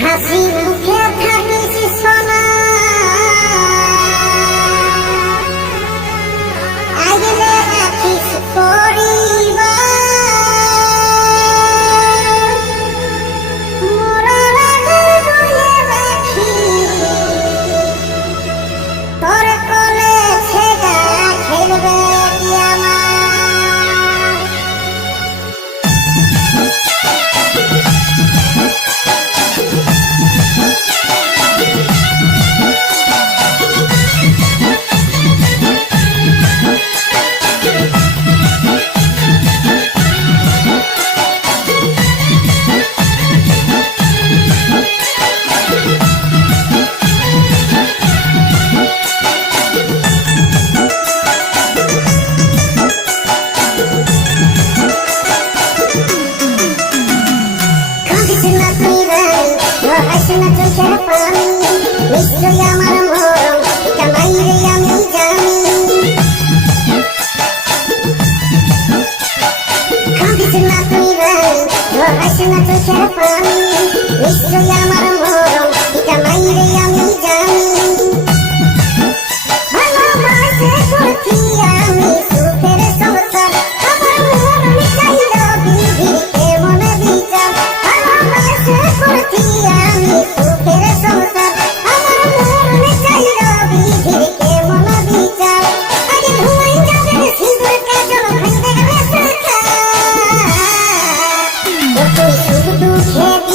হাসি মুখে থাকিস সোনা আগলে রাখিস পরিবার মরার আগে বলে রাখি তোর কোলে ছেড়া খেলবে কি আমার আসনা চোখের পানি নিশ্চয় আমার মরম কামাই রে আমি জানি কাঁদিস না তুই রানী আসনা চোখের পানি নিশ্চয় আমার মরম কামাই রে আমি জানি ভালোবাসে করছি আমি সুখের সংসার আমার মরম চাইল বিধির কেমন বিচার ভালোবাসে করছি আমি সুখের সংসার আমার মরণ চাইল বিধির কেমন বিচার আগে ধোঁয়াই যাবে সিঁদুর কাজল ভাঙবে শাখা ও তুই সুখ দুঃখে